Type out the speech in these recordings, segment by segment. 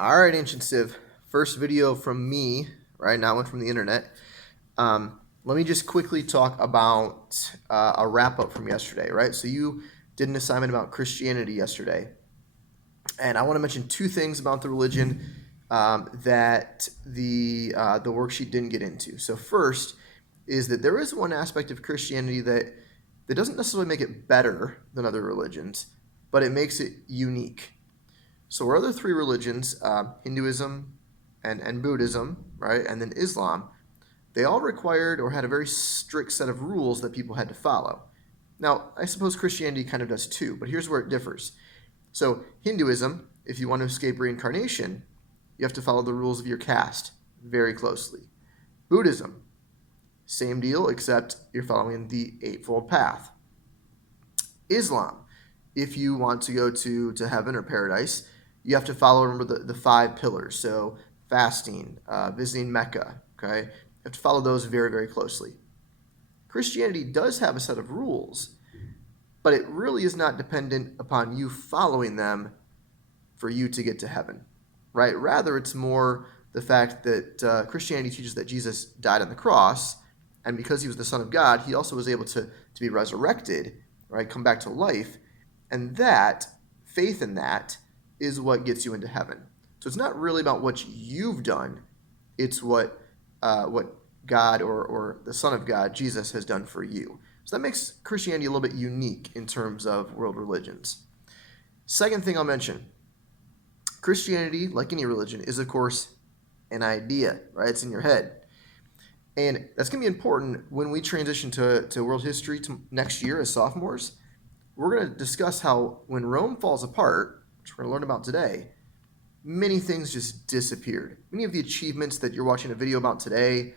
All right, Ancient Civ. First video from me, right? Not one from the internet. Let me just quickly talk about a wrap up from yesterday, right? So you did an assignment about Christianity yesterday, and I want to mention two things about the religion that the worksheet didn't get into. So first is that there is one aspect of Christianity that doesn't necessarily make it better than other religions, but it makes it unique. So our other three religions, Hinduism and Buddhism, right, and then Islam, they all required or had a very strict set of rules that people had to follow. Now, I suppose Christianity kind of does too, but here's where it differs. So Hinduism, if you want to escape reincarnation, you have to follow the rules of your caste very closely. Buddhism, same deal, except you're following the Eightfold Path. Islam, if you want to go to heaven or paradise, you have to follow, remember, the five pillars. So fasting, visiting Mecca, okay? You have to follow those very, very closely. Christianity does have a set of rules, but it really is not dependent upon you following them for you to get to heaven, right? Rather, it's more the fact that Christianity teaches that Jesus died on the cross, and because he was the Son of God, he also was able to be resurrected, right? Come back to life, and that, faith in that, is what gets you into heaven. So it's not really about what you've done, it's what God or the Son of God, Jesus, has done for you. So that makes Christianity a little bit unique in terms of world religions. Second thing I'll mention, Christianity, like any religion, is of course an idea, right? It's in your head. And that's going to be important when we transition to world history next year as sophomores. We're going to discuss how when Rome falls apart, which we're going to learn about today, many things just disappeared. Many of the achievements that you're watching a video about today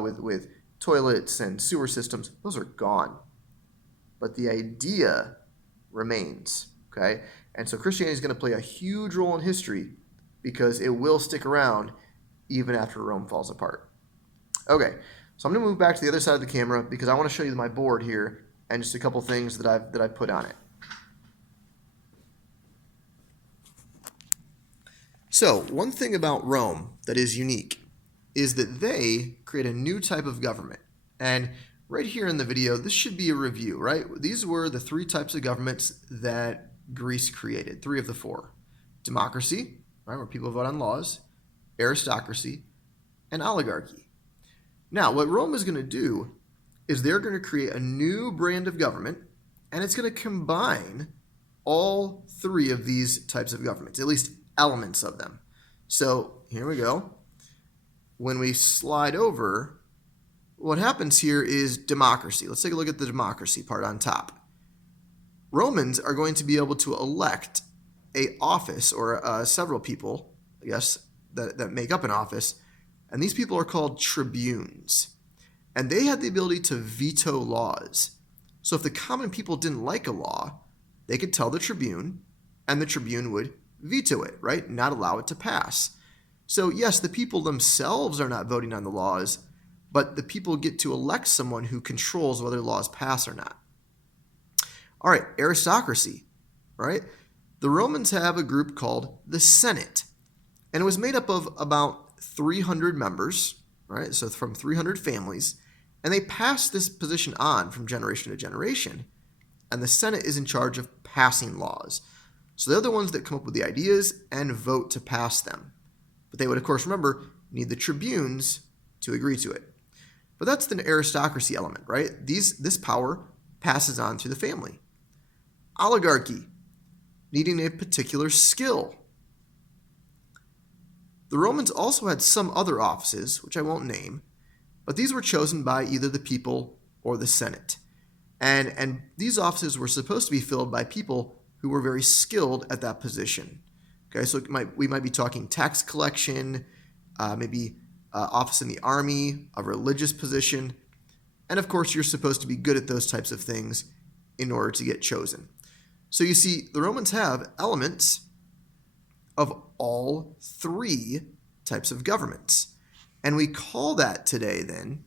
with toilets and sewer systems, those are gone. But the idea remains, okay? And so Christianity is going to play a huge role in history because it will stick around even after Rome falls apart. Okay, so I'm going to move back to the other side of the camera because I want to show you my board here and just a couple things that I've put on it. So one thing about Rome that is unique is that they create a new type of government. And right here in the video, this should be a review, right? These were the three types of governments that Greece created, three of the four. Democracy, right, where people vote on laws, aristocracy, and oligarchy. Now, what Rome is going to do is they're going to create a new brand of government, and it's going to combine all three of these types of governments, at least elements of them. So here we go. When we slide over, what happens here is democracy. Let's take a look at the democracy part on top. Romans are going to be able to elect a office or several people, I guess, that make up an office, and these people are called tribunes. And they had the ability to veto laws. So if the common people didn't like a law, they could tell the tribune, and the tribune would veto it, right? Not allow it to pass. So yes, the people themselves are not voting on the laws, but the people get to elect someone who controls whether laws pass or not. All right, aristocracy, right? The Romans have a group called the Senate, and it was made up of about 300 members, right? So from 300 families, and they passed this position on from generation to generation, and the Senate is in charge of passing laws. So they're the ones that come up with the ideas and vote to pass them. But they would, of course, remember, need the tribunes to agree to it. But that's the aristocracy element, right? This power passes on through the family. Oligarchy, needing a particular skill. The Romans also had some other offices, which I won't name, but these were chosen by either the people or the Senate. And these offices were supposed to be filled by people who were very skilled at that position. Okay, so we might be talking tax collection, maybe office in the army, a religious position, and of course you're supposed to be good at those types of things in order to get chosen. So you see, the Romans have elements of all three types of governments. And we call that today then,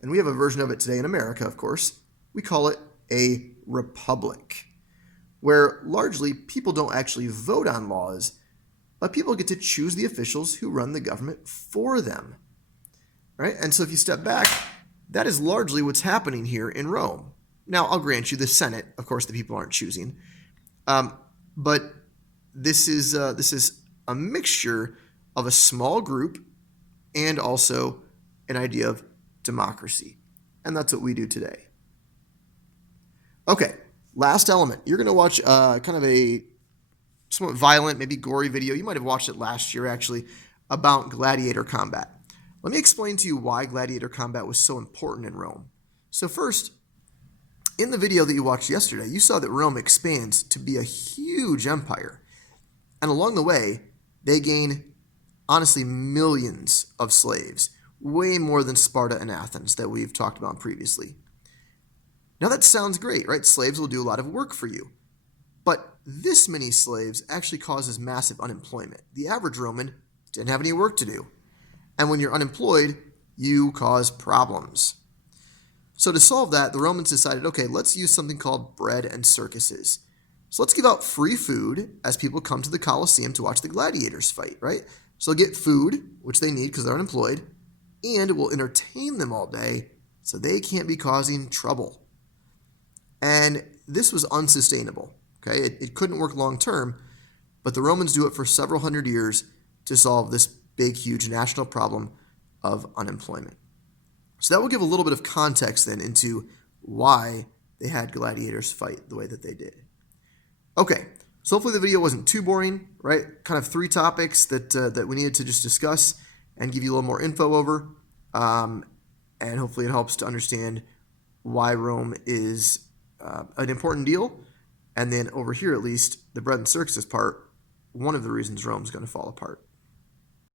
and we have a version of it today in America, of course, we call it a republic, where largely people don't actually vote on laws, but people get to choose the officials who run the government for them, right? And so if you step back, that is largely what's happening here in Rome. Now, I'll grant you the Senate, of course, the people aren't choosing, but this is a mixture of a small group and also an idea of democracy. And that's what we do today. Okay, last element. You're going to watch kind of a somewhat violent, maybe gory video. You might have watched it last year, actually, about gladiator combat. Let me explain to you why gladiator combat was so important in Rome. So first, in the video that you watched yesterday, you saw that Rome expands to be a huge empire. And along the way, they gain, honestly, millions of slaves, way more than Sparta and Athens that we've talked about previously. Now that sounds great, right? Slaves will do a lot of work for you. But this many slaves actually causes massive unemployment. The average Roman didn't have any work to do. And when you're unemployed, you cause problems. So to solve that, the Romans decided, okay, let's use something called bread and circuses. So let's give out free food as people come to the Colosseum to watch the gladiators fight, right? So they'll get food, which they need because they're unemployed, and we'll entertain them all day so they can't be causing trouble. And this was unsustainable, okay? It couldn't work long term, but the Romans do it for several hundred years to solve this big, huge national problem of unemployment. So that will give a little bit of context then into why they had gladiators fight the way that they did. Okay, so hopefully the video wasn't too boring, right? Kind of 3 topics that we needed to just discuss and give you a little more info over. And hopefully it helps to understand why Rome is an important deal. And then over here, at least, the bread and circuses part, one of the reasons Rome's going to fall apart.